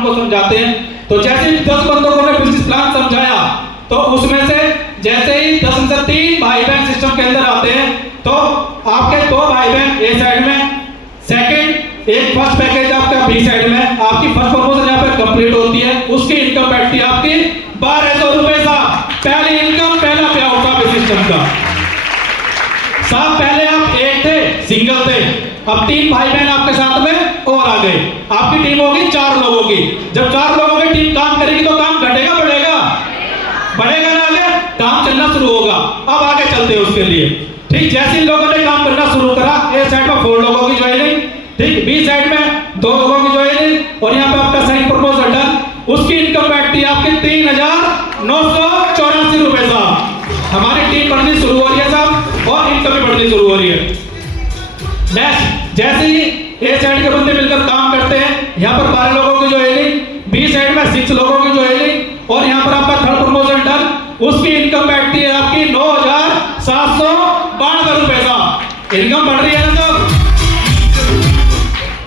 को समझाते हैं। तो जैसे 10 बंदों को बिजनेस प्लान समझाया तो उसमें से जैसे ही 10 में से 3 भाई बहन सिस्टम के अंदर आते हैं तो आपके 2 भाई बहन ए साइड में, सेकंड एक फर्स्ट पैकेज आपका बी साइड में, आपकी फर्स्ट प्रपोजल यहाँ पे कंप्लीट होती है, उसकी इनकम बैठती है आपकी 1200 रुपए साहब। पहली इनकम, पहला पे आउट ऑफ सिस्टम का साहब। पहले आप एक थे, सिंगल थे, अब 3 भाई बहन आपके साथ में और आ गए, आपकी टीम होगी 4 लोगों की। जब 4 लोगों की टीम काम करेगी तो काम घटेगा बढ़ेगा? बढ़ेगा ना, आगे काम चलना शुरू होगा। अब आगे चलते हैं उसके लिए। ठीक, जैसे इन लोगों ने काम करना शुरू करा, ए साइड में 4 लोगों की ज्वाइनिंग, ठीक, बी साइड में 2 लोगों की ज्वाइनिंग और यहाँ पे आपका साइन प्रपोजल डन। उसकी इनकम बैठती है आपकी 3984 रुपए साहब। हमारी टीम बढ़नी शुरू हो रही है साहब और इनकम भी बढ़नी शुरू हो रही है। नेक्स्ट, जैसे ही ए साइड के बंदे मिलकर काम करते हैं, यहाँ पर 12 लोगों की ज्वाइनिंग, बी साइड में 6 लोगों की ज्वाइनिंग और यहाँ पर आपका थर्ड प्रमोशन डन। उसकी इनकम बैठती है आपकी 9792 रुपए साहब। इनकम बढ़ रही है ना साहब?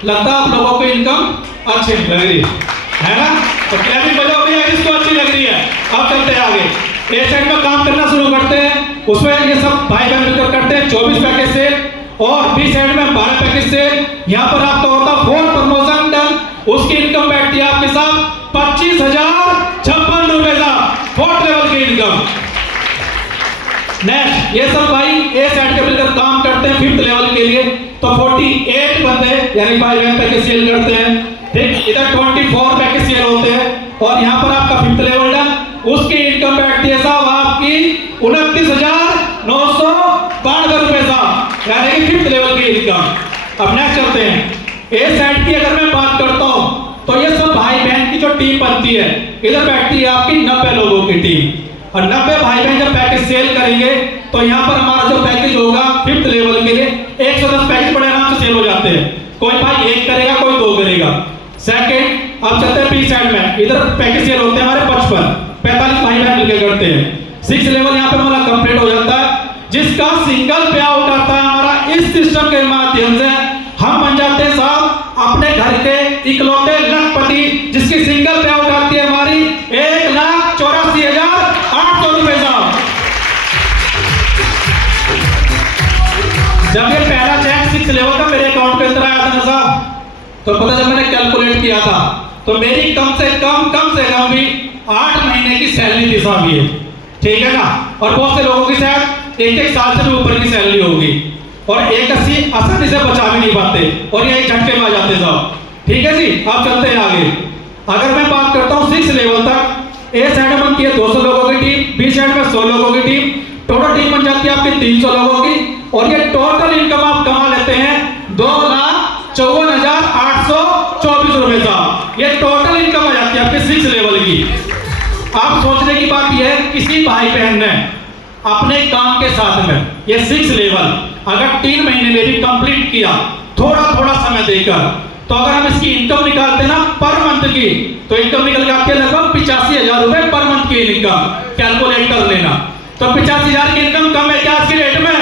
लगता है आप लोगों को इनकम अच्छी लग रही है ना? तो क्लैपिंग बजाओ भैया जिसको अच्छी लग रही है। अब चलते हैं आगे। ए साइड में काम करना शुरू करते हैं, उसमें ये सब भाई बहन मिलकर करते हैं 24 पैकेज से और बी साइड में 12 पैकेज से। यहाँ पर आपका होता 4 प्रमोशन डन। उसकी इनकम बैठती है आपके साथ 25,056 रुपए साहब, 4th लेवल की इनकम। नेक्स्ट, ये सब भाई ए साइड के मिलकर काम करते हैं 5th लेवल के लिए, तो 48 बंदे यानी भाई बहन पैकेज सेल करते हैं। ठीक, इधर 24 पैकेज सेल होते हैं और यहाँ पर आपका 5th लेवल डन। उसकी इनकम बैठती है साहब आपकी 29,992 रुपए साहब, यानी कि 5th लेवल की इनकम। अब नेक्स्ट चलते हैं। ए साइड की अगर मैं बात करता हूं तो ये सब भाई बहन की जो टीम बनती है, इधर बैठती है आपकी 90 लोगों की टीम और 90 भाई बहन जब पैकेज सेल करेंगे तो यहाँ पर हमारा जो पैकेज होगा 5th लेवल के लिए 110 पैकेज बड़े आराम से सेल हो जाते हैं। कोई भाई 1 करेगा, कोई 2 करेगा। सेकंड, अब चलते हैं बी साइड में, इधर पैकेज सेल होते हैं हमारे 45 भाई बहन मिलकर करते हैं। 6 लेवल यहाँ पे हमारा कंप्लीट हो जाता है। जिसका सिंगल पे आउट आता है हमारा इस सिस्टम के माध्यम से, हम बन जाते हैं साहब अपने घर के इकलौते लखपति, जिसकी सिंगल पे आउट आती है हमारी 1,84,800 रुपए साहब। जब ये पहला चेक 6 लेवल का मेरे अकाउंट के अंदर आया था ना साहब, तो पता जब मैंने कैलकुलेट किया था तो मेरी कम से कम भी 8 महीने की सैलरी थी साहब ये, ठीक है ना। और बहुत से लोगों की शायद 1 साल से भी ऊपर की सैलरी होगी और 81 आसानी से बचा भी नहीं पाते और ये एक झटके में आ जाते साहब। ठीक है जी, अब चलते हैं आगे। अगर मैं बात करता हूँ 6 लेवल तक, ए साइड में बनती है 200 लोगों की टीम, बी साइड में 100 लोगों की टीम, टोटल टीम बन जाती है आपकी 300 लोगों की और ये टोटल इनकम आप कमा लेते हैं 2,54,824 रुपए साहब। ये टोटल इनकम आ जाती है आपके 6 लेवल की। आप सोचने की बात यह है, किसी भाई बहन ने अपने काम के साथ में ये 6 लेवल अगर 3 महीने में भी कंप्लीट किया, थोड़ा समय देकर, तो अगर हम इसकी इनकम निकालते ना पर मंथ की, तो इनकम निकल के आती है लगभग 85,000 रुपए पर मंथ की इनकम। कैलकुलेट कर लेना, तो 85,000 की इनकम कम है क्या आज की डेट में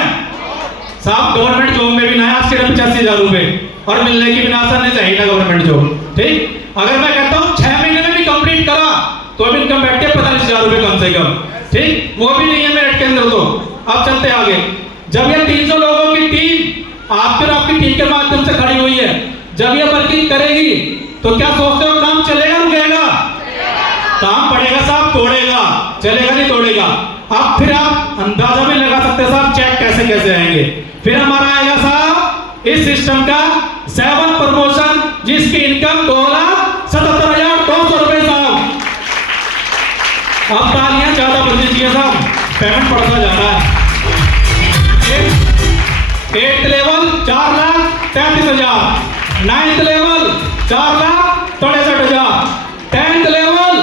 साहब? गवर्नमेंट जॉब में भी ना है आज के 85,000 रुपए और मिलने की बिना आसान नहीं चाहिए ना गवर्नमेंट जॉब। ठीक, अगर मैं कहता हूँ 6 महीने में भी कंप्लीट करा तो अभी इनकम बैठती है 45,000 रुपए कम से कम। ठीक, वो भी नहीं है मेरिट के अंदर। तो अब चलते आगे। जब ये 300 लोगों की टीम आपकी टीम के माध्यम से खड़ी हुई है, जब ये वर्किंग करेगी तो क्या सोचते हो काम चलेगा रुकेगा? काम बढ़ेगा साहब, तोड़ेगा, चलेगा नहीं तोड़ेगा। अब फिर आप अंदाजा भी लगा सकते हैं साहब चेक कैसे कैसे आएंगे। फिर हमारा आएगा साहब इस सिस्टम का 7 प्रमोशन, जिसकी इनकम 2,77,200 रुपए साहब। अब तालियां ज्यादा बजनी चाहिए साहब, पेमेंट बढ़ता जा रहा है। 8th level 4,33,000, 9th level 4,63,000, 10th level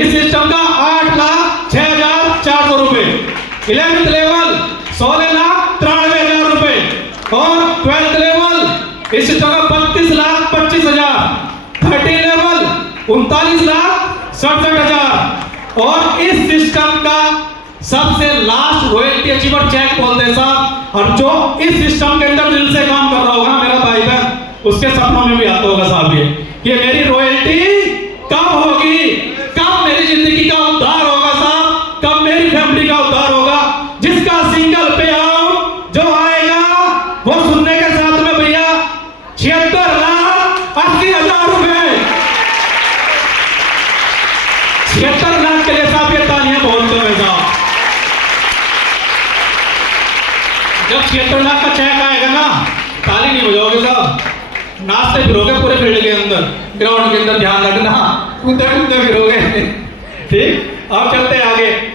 इस सिस्टम का 8,06,400 रुपए, 11th लेवल 16,93,000 रुपए और 12th लेवल इस सिस्टम का 32,25,000, 13th लेवल 39,67,000 और इस सिस्टम का सबसे लास्ट रॉयल्टी अचीवर चेक बोलते हैं साहब। और जो इस सिस्टम के अंदर दिल से काम कर रहा होगा मेरा भाई बहन, उसके सपनों में भी आता होगा साहब ये कि मेरी रॉयल्टी कब होगी? कब मेरी जिंदगी का उद्धार होगा साहब? कब मेरी फैमिली का उद्धार होगा? जिसका सिंगल पे आउट जो आएगा वो सुनने के साथ में भैया 76,80,000 रुपए, 76 लाख के लिए साहब ये तालियां बहुत कम है साहब। जब 76 लाख का चेक आएगा ना, ताली नहीं बजाओगे साहब, नाचते फिरोगे पूरे फील्ड के अंदर, ग्राउंड के अंदर, ध्यान रखना, कूदते कूदते फिरोगे। ठीक, अब चलते आगे।